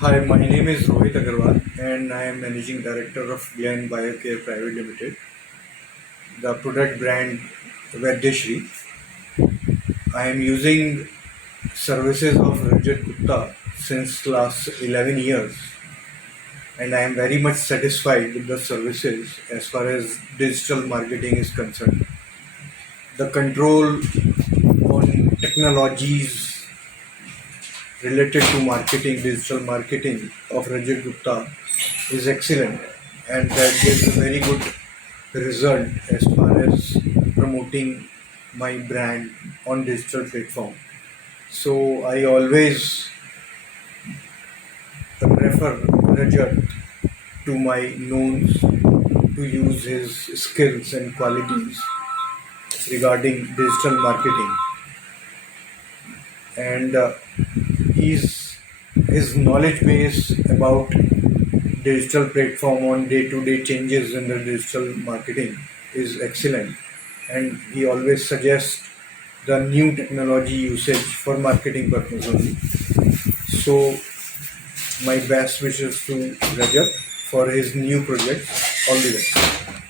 Hi, my name is Rohit Agarwal and I am Managing Director of Glen Biocare Private Limited, the product brand Vaideshri. I am using services of Rajat Gupta since last 11 years and I am very much satisfied with the services as far as digital marketing is concerned. The control on technologies related to marketing, digital marketing of Rajat Gupta is excellent and that gives a very good result as far as promoting my brand on digital platform. So I always prefer Rajat to my knowns to use his skills and qualities regarding digital marketing and he's his knowledge base about digital platform on day-to-day changes in the digital marketing is excellent and he always suggests the new technology usage for marketing purpose only. So my best wishes to Rajat for his new project. All the best.